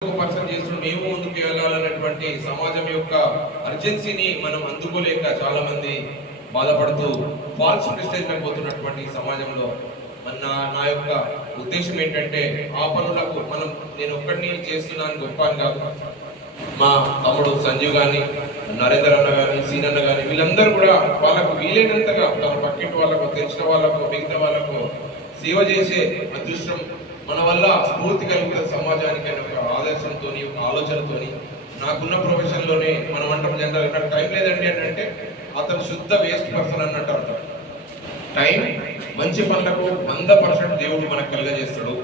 Person చేస్తూ మేము ముందుకు వెళ్ళాలన్నటువంటి సమాజం యొక్క అర్జెన్సీని మనం అందుకోలేక చాలా మంది బాధపడుతూ ఫాల్స్ ప్రెస్టేజ్లకు పోతున్నటువంటి సమాజంలో నా యొక్క ఉద్దేశం ఏంటంటే ఆ పనులకు నేను ఒక్కడిని చేస్తున్నాను గొప్ప అని కాదు. మా తమ్ముడు సంజీవ్ కానీ, నరేందర్ అన్న కానీ, సీన్ అన్న కానీ, వీళ్ళందరూ కూడా వాళ్ళకు వీలైనంతగా తమ పక్కింటి వాళ్ళకు, తెలిసిన వాళ్ళకు, మిగతా వాళ్ళకు సేవ చేసే అదృష్టం మన వల్ల స్ఫూర్తి కలుగుతుంది సమాజానికి అనే ఒక ఆదర్శంతో, ఒక ఆలోచనతో నాకున్న ప్రొఫెషన్లోనే మనం అంటాం జనరల్ నాకు టైం లేదండి అంటే అతను శుద్ధ వేస్ట్ పర్సన్ అన్నట్టు అంటారు. టైం మంచి పనులకు 100% దేవుడు మనకు కలుగజేస్తాడు.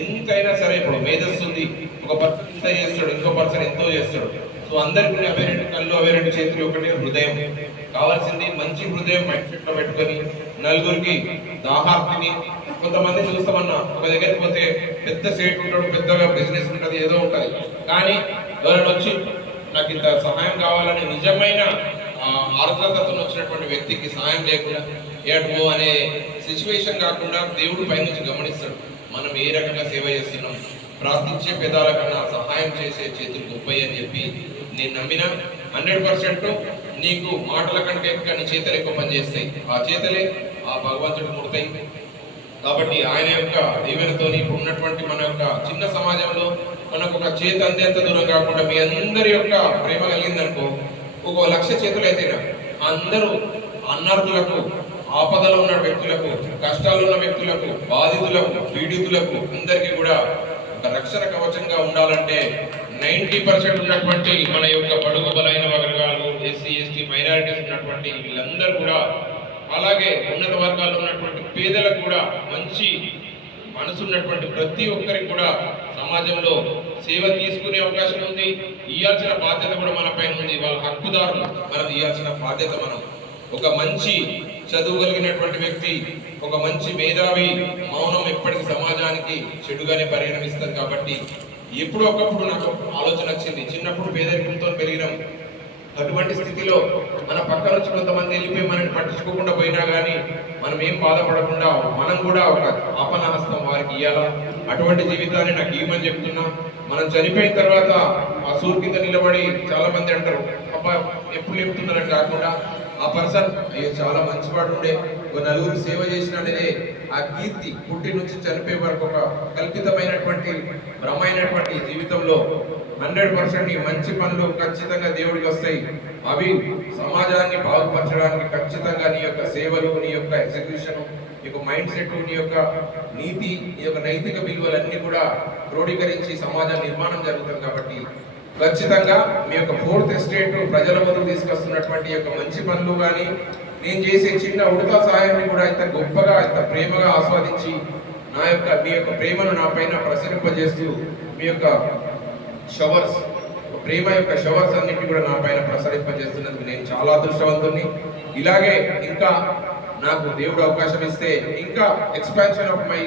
ఎంతైనా సరే ఇప్పుడు మేధస్సు ఉంది, ఒక పర్సన్ ఇంత చేస్తాడు, ఇంకో పర్సన్ ఎంతో చేస్తాడు. సో అందరికీ అవే రెండు కళ్ళు, అవే రెండు చేతులు, ఒకటే హృదయం కావాల్సింది. మంచి హృదయం మైండ్ సెట్ లో పెట్టుకొని నలుగురికి దాహార్తిని, కొంతమంది చూస్తామన్నా ఒక దగ్గరికి పోతే పెద్ద సేట్ ఉంటాడు, పెద్దగా బిజినెస్ ఉంటుంది, ఏదో ఉంటుంది, కానీ ఎవరైనా వచ్చి నాకు ఇంత సహాయం కావాలని నిజమైన ఆర్ద్రతతో వచ్చినటువంటి వ్యక్తికి సహాయం లేకుండా ఏటో అనే సిచ్యువేషన్ కాకుండా దేవుడు పైనుంచి గమనిస్తాడు మనం ఏ రకంగా సేవ చేస్తున్నాం. ప్రార్థించే పెదాల కన్నా సహాయం చేసే చేతులు గొప్పయి అని చెప్పి నేను నమ్మిన 100% నీకు మాటల కంటే నీ చేతలు ఎక్కువ పనిచేస్తాయి. ఆ చేతలే ఆ భగవంతుడు ముడతాయి. కాబట్టి ఆయన యొక్క దీవెనతో ఇప్పుడు ఉన్నటువంటి మన యొక్క చిన్న సమాజంలో మనకు ఒక చేతి అందేంత దూరం కాకుండా మీ అందరి యొక్క ప్రేమ కలిగిందనుకో, ఒక 1,00,000 చేతులు అయితేనా అందరూ అన్నార్థులకు, ఆపదలో ఉన్న వ్యక్తులకు, కష్టాలు ఉన్న వ్యక్తులకు, బాధితులకు, పీడితులకు అందరికీ కూడా ఒక రక్షణ కవచంగా ఉండాలంటే 90% ఉన్నటువంటి మన యొక్క బడుగు బలైన వర్గాలు, ఎస్సీ ఎస్టీ మైనారిటీస్ ఉన్నటువంటి వీళ్ళందరూ కూడా, అలాగే ఉన్నత వర్గాల్లో ఉన్నటువంటి పేదలకు కూడా, మంచి మనసు ఉన్నటువంటి ప్రతి ఒక్కరికి కూడా సమాజంలో సేవ తీసుకునే అవకాశం ఉంది. ఇవ్వాల్సిన బాధ్యత కూడా మన పైన ఉంది. వాళ్ళ హక్కుదారులు మనం ఇవ్వాల్సిన బాధ్యత. మనం ఒక మంచి చదువు కలిగినటువంటి వ్యక్తి, ఒక మంచి మేధావి మౌనం ఎప్పటికీ సమాజానికి చెడుగానే పరిగణిస్తుంది. కాబట్టి ఎప్పుడో ఒకప్పుడు నాకు ఆలోచన వచ్చింది, చిన్నప్పుడు పేదరికంతో పెరిగినాం, అటువంటి స్థితిలో మన పక్క నుంచి కొంతమంది వెళ్ళిపోయి మనని పట్టించుకోకుండా పోయినా కానీ మనం ఏం బాధపడకుండా మనం కూడా ఒక ఆపన్నహస్తం వారికి ఇవ్వాలా. అటువంటి జీవితాన్ని నాకు ఇవ్వమని చెప్తున్నా. మనం చనిపోయిన తర్వాత ఆ సూర్ కింద నిలబడి చాలా మంది అంటారు, అబ్బా ఎప్పుడు చెప్తున్నారని కాకుండా ఆ పర్సన్ అయ్యో చాలా మంచివాడు ఉండే, ఒక నలుగురు సేవ చేసిన అనేది ఆ కీర్తి పుట్టి నుంచి చనిపోయే వరకు ఒక కల్పితమైనటువంటి భ్రమైనటువంటి జీవితంలో 100% ఈ మంచి పనులు ఖచ్చితంగా దేవుడికి వస్తాయి. అవి సమాజాన్ని బాగుపరచడానికి ఖచ్చితంగా నీ యొక్క సేవలు, నీ యొక్క ఎగ్జిక్యూషన్, నీ యొక్క మైండ్ సెట్, నీ యొక్క నీతి, నీ యొక్క నైతిక విలువలన్నీ కూడా క్రోడీకరించి సమాజ నిర్మాణం జరుగుతుంది. కాబట్టి ఖచ్చితంగా మీ యొక్క 4th ఎస్టేట్ ప్రజల ముందుకు తీసుకొస్తున్నటువంటి యొక్క మంచి పనులు కానీ, నేను చేసే చిన్న ఉడతా సహాయాన్ని కూడా ఇంత గొప్పగా, ఇంత ప్రేమగా ఆస్వాదించి మీ యొక్క ప్రేమను నా పైన ప్రసరింపజేస్తూ మీ యొక్క షవర్స్, ప్రేమ యొక్క షవర్స్ అన్నింటినీ కూడా నా పైన ప్రసరింపజేస్తున్నందుకు నేను చాలా అదృష్టవంతుని. ఇలాగే ఇంకా నాకు దేవుడు అవకాశం ఇస్తే ఇంకా ఎక్స్పాన్షన్ ఆఫ్ మై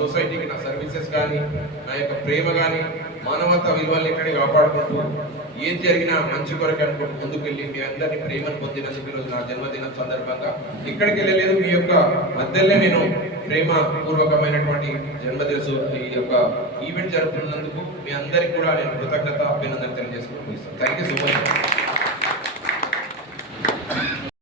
సొసైటీకి నా సర్వీసెస్ కానీ, నా యొక్క ప్రేమ కానీ, మానవతా విలువలు ఎక్కడికి కాపాడుకుంటూ ఏం జరిగినా మంచి కొరకు అనుకుంటూ ముందుకు వెళ్ళి మీ అందరినీ ప్రేమను పొందినందుకు ఈరోజు నా జన్మదినం సందర్భంగా ఇక్కడికి వెళ్ళలేదు, మీ యొక్క మధ్యలోనే నేను ప్రేమ పూర్వకమైనటువంటి జన్మదిన ఈ యొక్క ఈవెంట్ జరుపుతున్నందుకు మీ అందరికీ కూడా నేను కృతజ్ఞత, అభినందన తెలియజేసుకుంటూ ఇస్తాను. Thank you so much.